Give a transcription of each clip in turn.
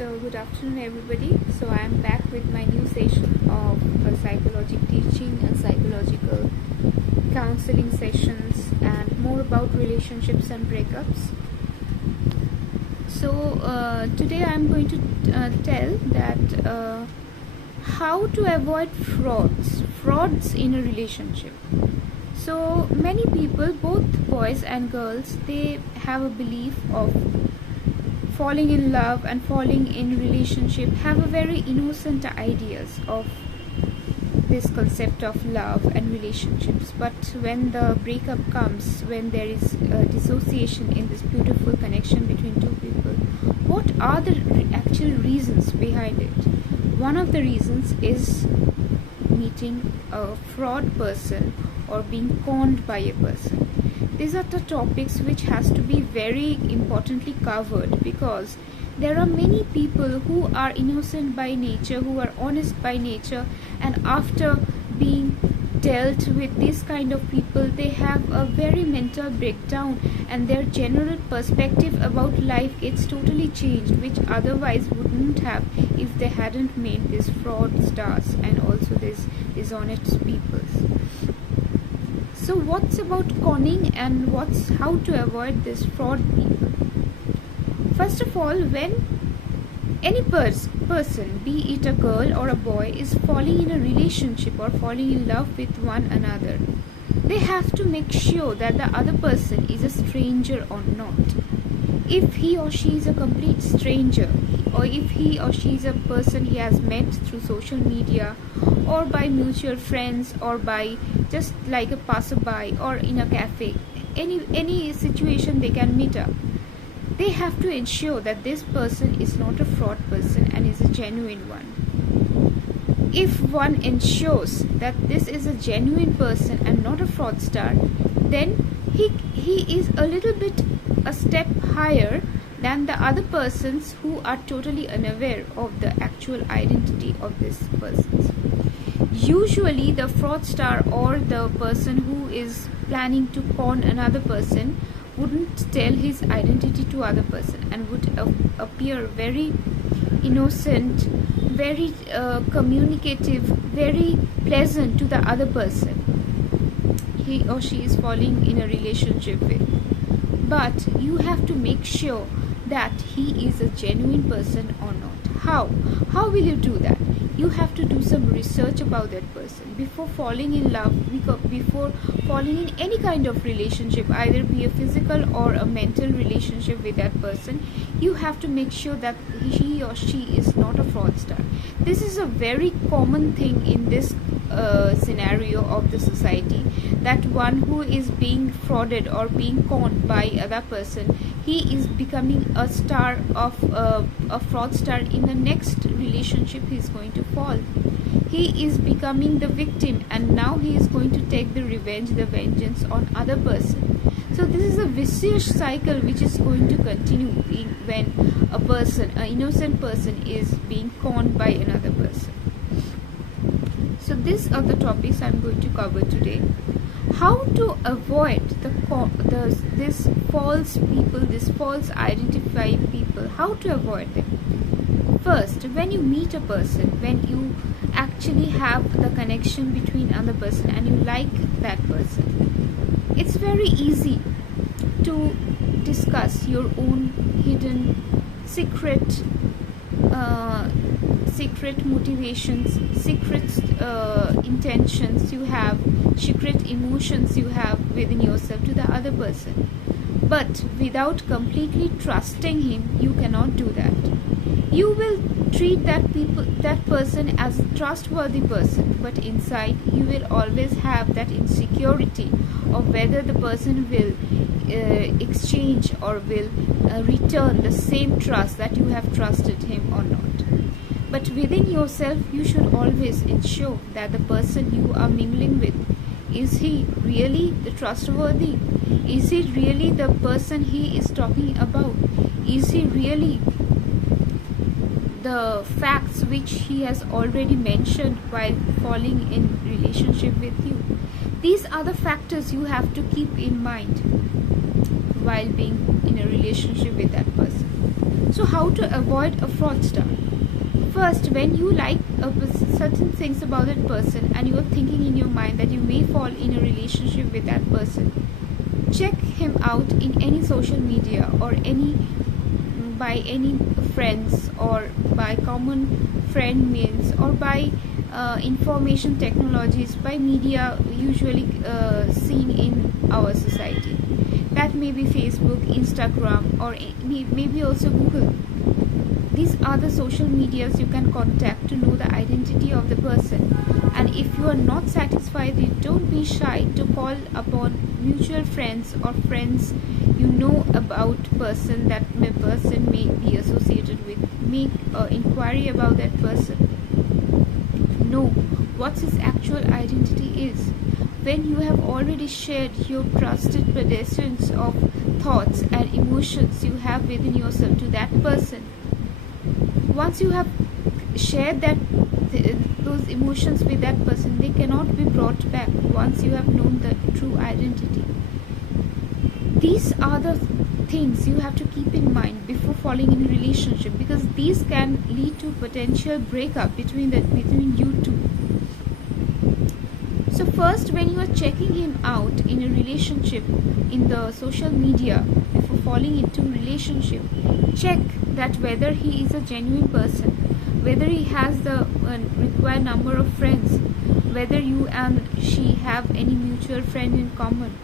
So, good afternoon, everybody. So, I am back with my new session of psychological teaching and psychological counseling sessions, and more about relationships and breakups. So, today I am going to tell that how to avoid frauds in a relationship. So, many people, both boys and girls, they have a belief of falling in love and falling in relationship, have a very innocent ideas of this concept of love and relationships. But when the breakup comes, when there is dissociation in this beautiful connection between two people, what are the actual reasons behind it? One of the reasons is meeting a fraud person or being conned by a person. These are the topics which has to be very importantly covered, because there are many people who are innocent by nature, who are honest by nature, and after being dealt with this kind of people, they have a very mental breakdown, and their general perspective about life gets totally changed, which otherwise wouldn't have if they hadn't made these fraudsters and also these dishonest people. So what's about conning, and how to avoid this fraud people? First of all, when any person, be it a girl or a boy, is falling in a relationship or falling in love with one another, they have to make sure that the other person is a stranger or not. If he or she is a complete stranger, or if he or she is a person he has met through social media or by mutual friends or by just like a passerby or in a cafe, any situation they can meet up, they have to ensure that this person is not a fraud person and is a genuine one. If one ensures that this is a genuine person and not a fraudster, then he is a little bit a step higher than the other persons who are totally unaware of the actual identity of this person. Usually the fraudster or the person who is planning to con another person wouldn't tell his identity to other person and would appear very innocent, very communicative, very pleasant to the other person he or she is falling in a relationship with. But you have to make sure that he is a genuine person or not. How will you do that? You have to do some research about that person before falling in love, before falling in any kind of relationship, either be a physical or a mental relationship with that person. You have to make sure that he or she is not a fraudster. This is a very common thing in this scenario of the society, that one who is being frauded or being conned by other person, he is becoming a star of a fraudster. In the next relationship he is going to fall. He is becoming the victim, and now he is going to take the revenge, the vengeance on other person. So this is a vicious cycle which is going to continue when a person, an innocent person, is being conned by another person. So these are the topics I am going to cover today. How to avoid this false people, this false identified people, how to avoid them. First, when you meet a person, when you actually have the connection between other person and you like that person, it's very easy to discuss your own hidden secret motivations, secret intentions you have, secret emotions you have within yourself to the other person. But without completely trusting him, you cannot do that. You will treat that person as a trustworthy person, but inside you will always have that insecurity of whether the person will exchange or will return the same trust that you have trusted him or not. But within yourself, you should always ensure that the person you are mingling with, is he really the trustworthy? Is he really the person he is talking about? Is he really the facts which he has already mentioned while falling in relationship with you? These are the factors you have to keep in mind while being in a relationship with that person. So how to avoid a fraudster? First, when you like certain things about that person and you are thinking in your mind that you may fall in a relationship with that person, check him out in any social media or by any friends, or by common friend means, or by information technologies, by media usually seen in our society. That may be Facebook, Instagram, or maybe also Google. These are the social medias you can contact to know the identity of the person. And if you are not satisfied, don't be shy to call upon mutual friends or friends you know about person that person may be associated with. Make inquiry about that person. Know what his actual identity is. When you have already shared your trusted pedestrians of thoughts and emotions you have within yourself to that person, once you have shared those emotions with that person, they cannot be brought back once you have known the true identity. These are the things you have to keep in mind before falling in a relationship, because these can lead to potential breakup between you two. So first, when you are checking him out in a relationship in the social media before falling into a relationship, check that whether he is a genuine person, whether he has the required number of friends, whether you and she have any mutual friend in common,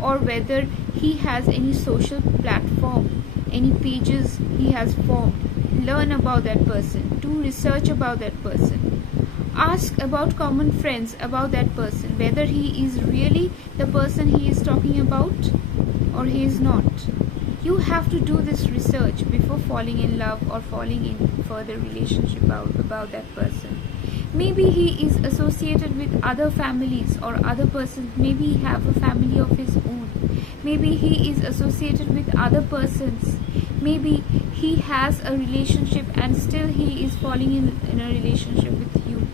or whether he has any social platform, any pages he has formed. Learn about that person, do research about that person, ask about common friends about that person, whether he is really the person he is talking about or he is not. You have to do this research before falling in love or falling in further relationship about that person. Maybe he is associated with other families or other persons. Maybe he have a family of his own. Maybe he is associated with other persons. Maybe he has a relationship and still he is falling in a relationship with you.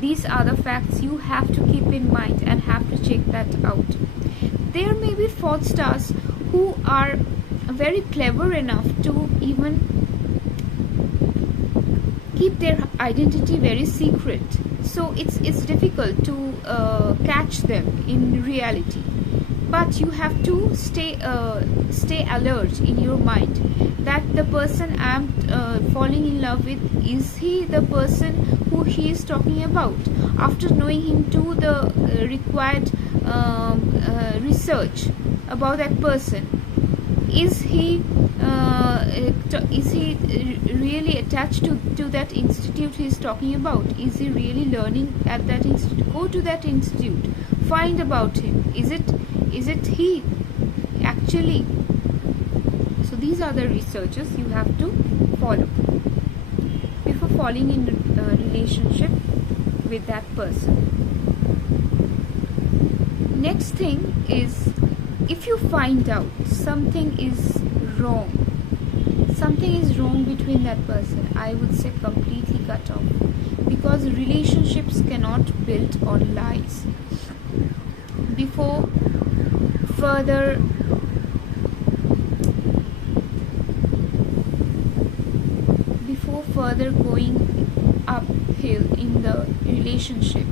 These are the facts you have to keep in mind and have to check that out. There may be fraudsters who are very clever enough to even keep their identity very secret, so it's difficult to catch them in reality. But you have to stay alert in your mind that the person I'm falling in love with, is he the person who he is talking about? After knowing him to the required research about that person, is he really attached to that institute he is talking about? Is he really learning at that institute? Go to that institute, find about him. Is it he actually? So these are the researches you have to follow before falling in a relationship with that person. Next thing is, if you find out something is wrong between that person, I would say completely cut off, because relationships cannot build on lies. Before further going uphill in the relationship,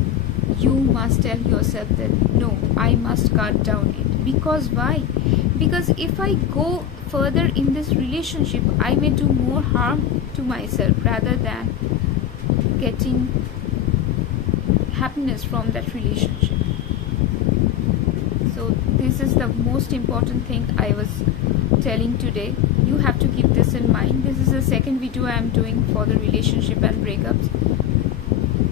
you must tell yourself that no, I must cut down it. Because why? Because if I go further in this relationship, I may do more harm to myself rather than getting happiness from that relationship. So this is the most important thing I was telling today. You have to keep this in mind. This is the second video I am doing for the relationship and breakups.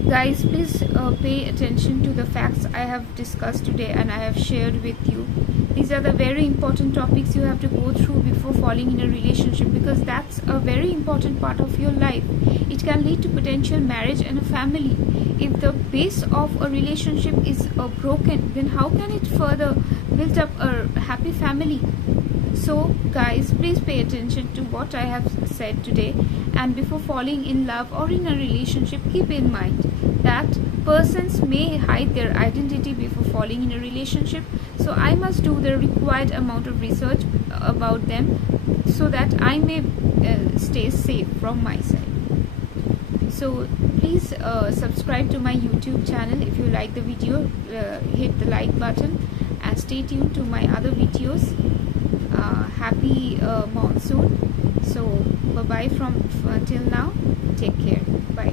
Guys, please pay attention to the facts I have discussed today and I have shared with you. These are the very important topics you have to go through before falling in a relationship, because that's a very important part of your life. It can lead to potential marriage and a family. If the base of a relationship is broken, then how can it further build up a happy family? So guys, please pay attention to what I have said today, and before falling in love or in a relationship, keep in mind that persons may hide their identity before falling in a relationship, so I must do the required amount of research about them so that I may stay safe from my side. So please subscribe to my YouTube channel. If you like the video, hit the like button and stay tuned to my other videos. Happy monsoon. So bye bye from till now. Take care. Bye.